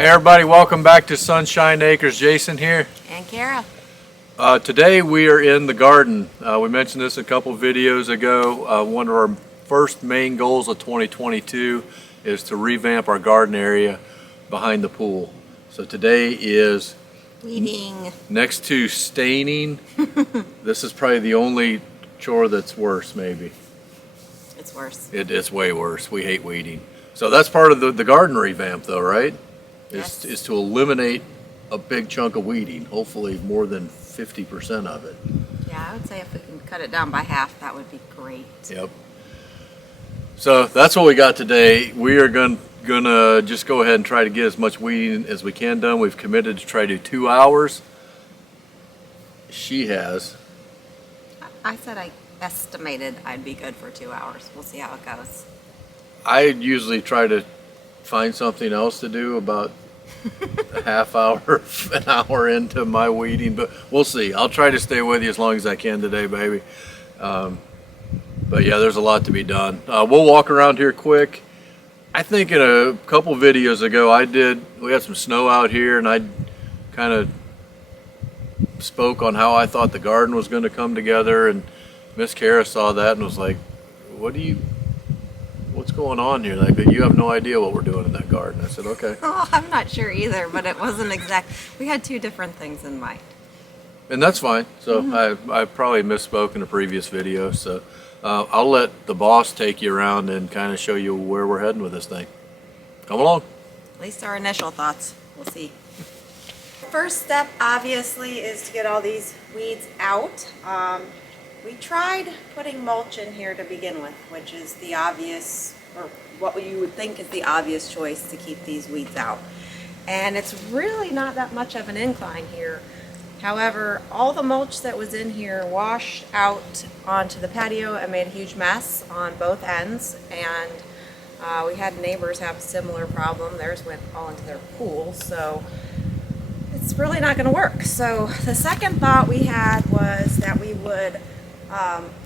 Hey everybody, welcome back to Sunshine Acres. Jason here. And Kara. Today we are in the garden. We mentioned this a couple videos ago. One of our first main goals of 2022 is to revamp our garden area behind the pool. So today is Weeding. Next to staining. This is probably the only chore that's worse, maybe. It's worse. It's way worse. We hate weeding. So that's part of the garden revamp though, right? Yes. Is to eliminate a big chunk of weeding, hopefully more than 50% of it. Yeah, I would say if we can cut it down by half, that would be great. Yep. So that's what we got today. We are gonna just go ahead and try to get as much weeding as we can done. We've committed to try to do 2 hours. She has. I said I estimated I'd be good for 2 hours. We'll see how it goes. I usually try to find something else to do about a half hour, an hour into my weeding, but we'll see. I'll try to stay with you as long as I can today, baby. But yeah, there's a lot to be done. We'll walk around here quick. I think in a couple videos ago we had some snow out here and I kind of spoke on how I thought the garden was going to come together, and Miss Kara saw that and was like, what's going on here? Like, you have no idea what we're doing in that garden. I said, okay. Oh, I'm not sure either, but it wasn't exact. We had two different things in mind. And that's fine. So I probably misspoke in a previous video. So I'll let the boss take you around and kind of show you where we're heading with this thing. Come along. At least our initial thoughts. We'll see. First step, obviously, is to get all these weeds out. We tried putting mulch in here to begin with, which is the obvious, or what you would think is the obvious choice to keep these weeds out. And it's really not that much of an incline here. However, all the mulch that was in here washed out onto the patio and made a huge mess on both ends. And we had neighbors have a similar problem. Theirs went all into their pool, so it's really not going to work. So the second thought we had was that we would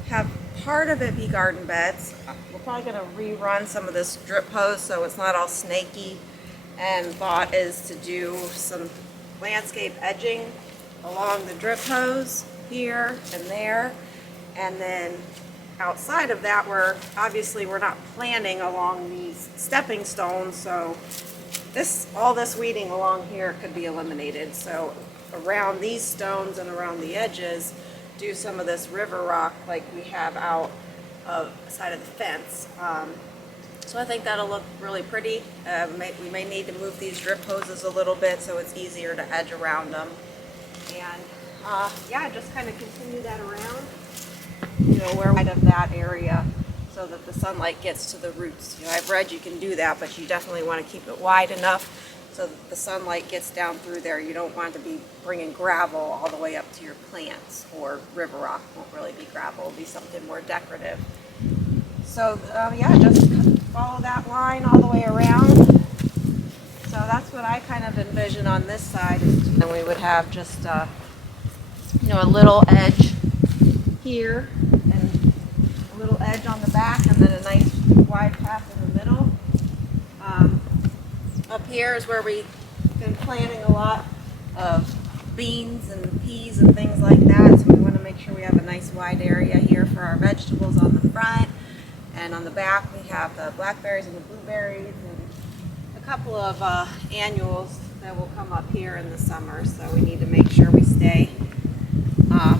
have part of it be garden beds. We're probably going to rerun some of this drip hose so it's not all snaky, and thought is to do some landscape edging along the drip hose here and there, and then outside of that we're not planting along these stepping stones, so all this weeding along here could be eliminated. So around these stones and around the edges, do some of this river rock like we have out of the side of the fence. So I think that'll look really pretty. We may need to move these drip hoses a little bit so it's easier to edge around them. And yeah, just kind of continue that around, where right of that area so that the sunlight gets to the roots. I've read you can do that, but you definitely want to keep it wide enough so that the sunlight gets down through there. You don't want to be bringing gravel all the way up to your plants, or river rock won't really be gravel, it'll be something more decorative. So yeah, just follow that line all the way around. So that's what I kind of envision on this side. And we would have just a little edge here and a little edge on the back, and then a nice wide path in the middle. Up here is where we've been planting a lot of beans and peas and things like that, so we want to make sure we have a nice wide area here for our vegetables on the front, and on the back we have the blackberries and the blueberries and a couple of annuals that will come up here in the summer, so we need to make sure we stay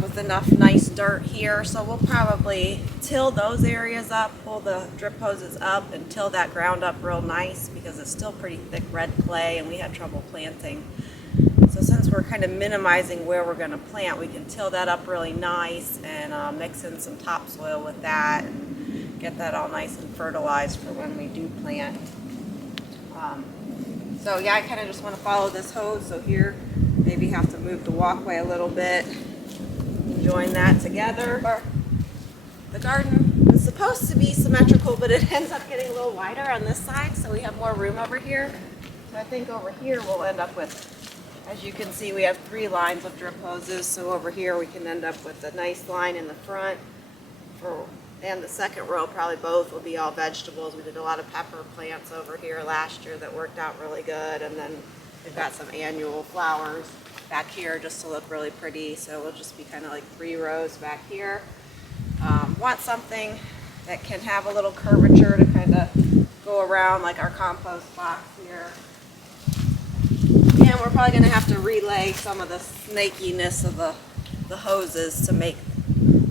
with enough nice dirt here. So we'll probably till those areas up, pull the drip hoses up and till that ground up real nice, because it's still pretty thick red clay and we had trouble planting. So since we're kind of minimizing where we're going to plant, we can till that up really nice and mix in some topsoil with that and get that all nice and fertilized for when we do plant. So yeah, I kind of just want to follow this hose. So here, maybe have to move the walkway a little bit. Join that together. The garden is supposed to be symmetrical, but it ends up getting a little wider on this side, so we have more room over here. So I think over here we'll end up with, as you can see, we have 3 lines of drip hoses, so over here we can end up with a nice line in the front and the second row, probably both will be all vegetables. We did a lot of pepper plants over here last year that worked out really good, and then We've got some annual flowers back here just to look really pretty. So it'll just be kind of like 3 rows back here. Want something that can have a little curvature to kind of go around like our compost box here. And we're probably going to have to relay some of the snakiness of the hoses to make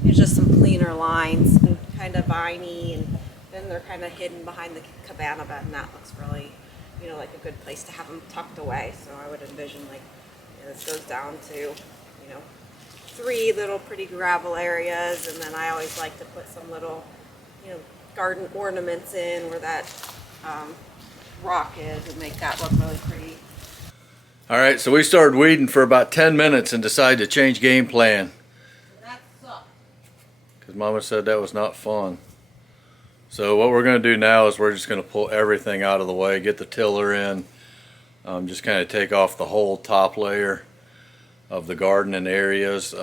just some cleaner lines and kind of viney, and then they're kind of hidden behind the cabana bed, and that looks really, you know, like a good place to have them tucked away. So I would envision like, you know, this goes down to, you know, 3 little pretty gravel areas, and then I always like to put some little, you know, garden ornaments in where that rock is and make that look really pretty. All right, so we started weeding for about 10 minutes and decided to change game plan. That sucked. Because Mama said that was not fun. So what we're going to do now is we're just going to pull everything out of the way, get the tiller in, just kind of take off the whole top layer of the garden and areas,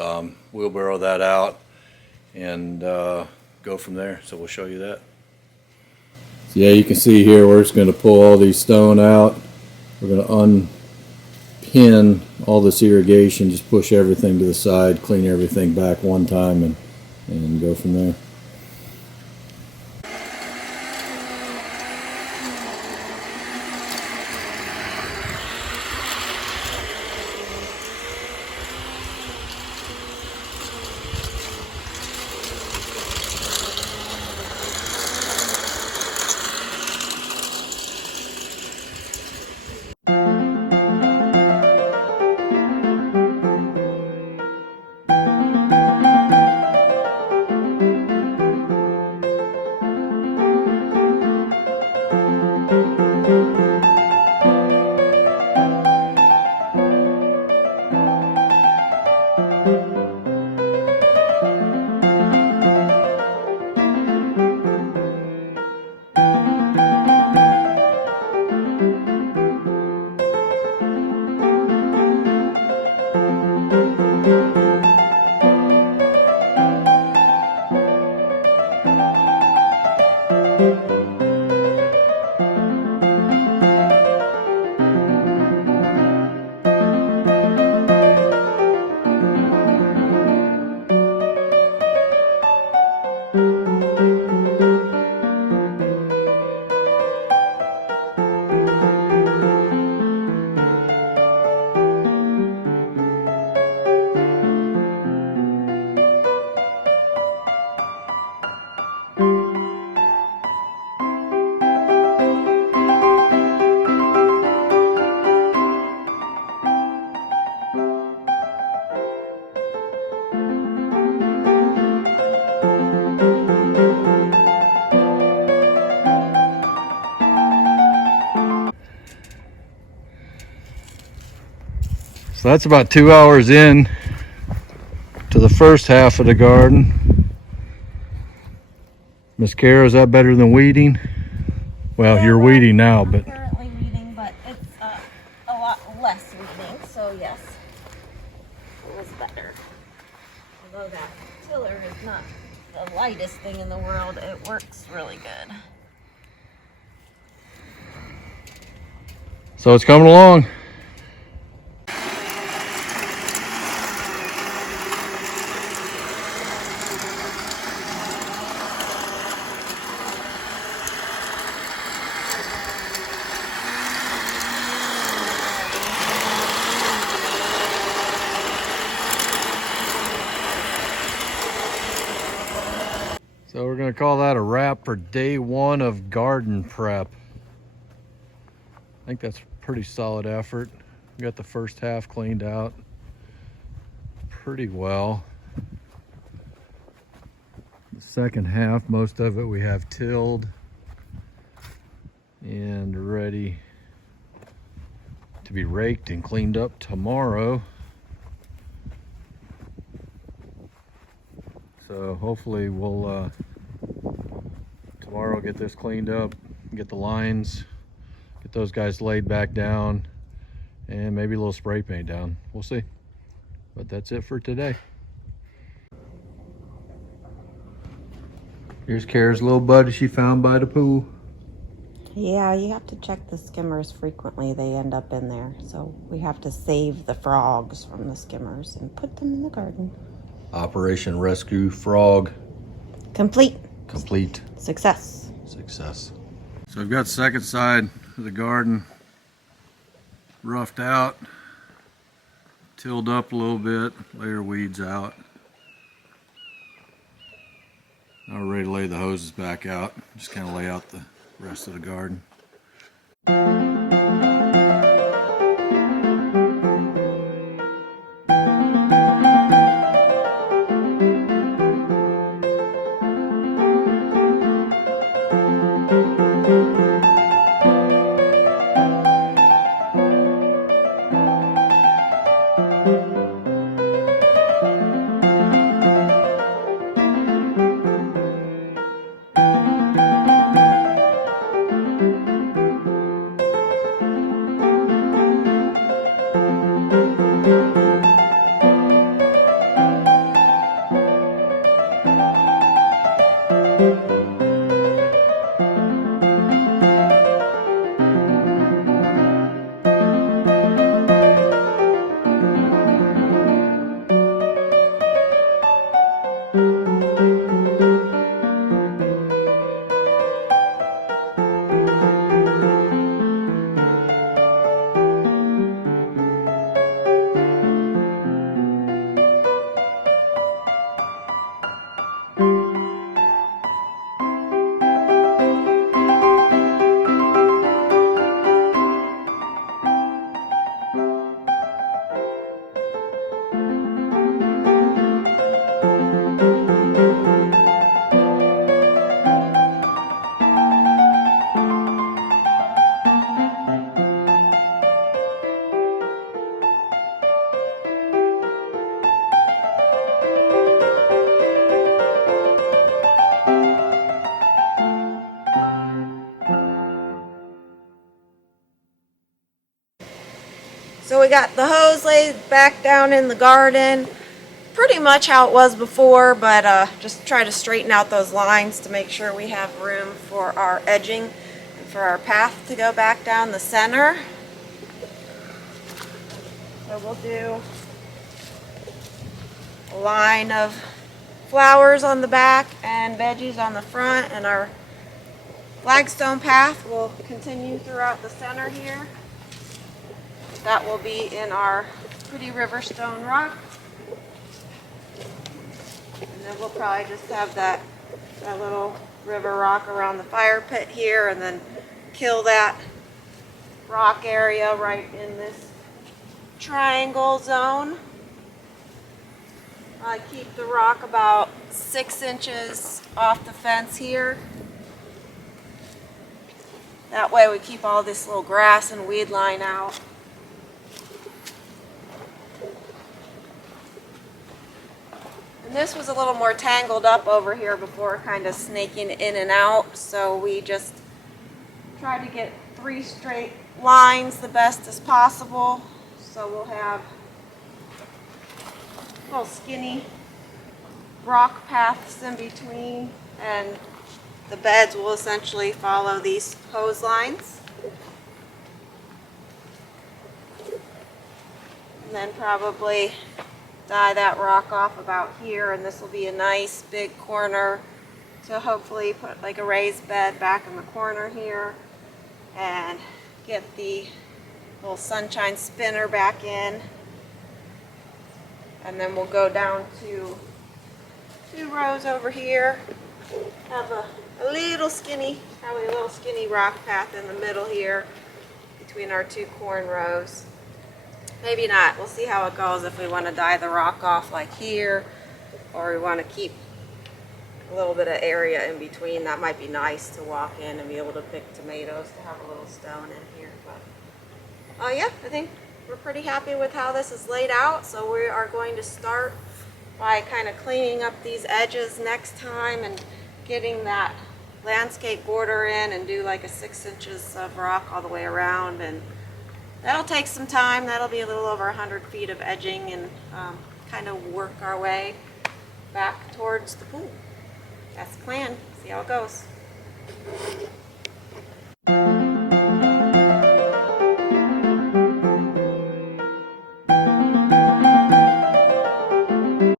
wheelbarrow that out, and go from there. So we'll show you that. So yeah, you can see here we're just going to pull all these stone out. We're going to unpin all this irrigation, just push everything to the side, clean everything back one time, and go from there. So that's about 2 hours in to the first half of the garden. Miss Kara, is that better than weeding? Well, Yeah, you're well, weeding now, I'm but currently weeding, but it's a lot less weeding, so yes, it was better. Although that tiller is not the lightest thing in the world, it works really good. so it's coming along. So we're going to call that a wrap for day 1 of garden prep. I think that's a pretty solid effort. We got the first half cleaned out pretty well. The second half, most of it we have tilled and ready to be raked and cleaned up tomorrow. So hopefully we'll tomorrow get this cleaned up, get the lines, get those guys laid back down, and maybe a little spray paint down. We'll see. But that's it for today. Here's Kara's little buddy she found by the pool. Yeah, you have to check the skimmers frequently. They end up in there. So we have to save the frogs from the skimmers and put them in the garden. Operation Rescue Frog Complete. complete. Success. Success. So I've got the second side of the garden roughed out, tilled up a little bit, lay our weeds out. Now we're ready to lay the hoses back out, just kind of lay out the rest of the garden. So we got the hose laid back down in the garden. Pretty much how it was before, but just try to straighten out those lines to make sure we have room for our edging and for our path to go back down the center. So we'll do a line of flowers on the back and veggies on the front, and our flagstone path will continue throughout the center here. That will be in our pretty river stone rock. And then we'll probably just have that little river rock around the fire pit here, and then kill that rock area right in this triangle zone. I keep the rock about 6 inches off the fence here. That way we keep all this little grass and weed line out. And this was a little more tangled up over here before, kind of snaking in and out, so we just try to get 3 straight lines the best as possible. So we'll have little skinny rock paths in between, and the beds will essentially follow these hose lines. And then probably dye that rock off about here, and this will be a nice big corner to hopefully put like a raised bed back in the corner here, and get the little sunshine spinner back in. And then we'll go down to 2 rows over here. Have a little skinny, probably a little skinny rock path in the middle here between our 2 corn rows. Maybe not. We'll see how it goes, if we want to dye the rock off like here, or we want to keep a little bit of area in between. That might be nice to walk in and be able to pick tomatoes, to have a little stone in here. But yeah, I think we're pretty happy with how this is laid out. So we are going to start by kind of cleaning up these edges next time and getting that landscape border in, and do like a 6 inches of rock all the way around. And that'll take some time. That'll be a little over 100 feet of edging, and kind of work our way back towards the pool. That's the plan. See how it goes.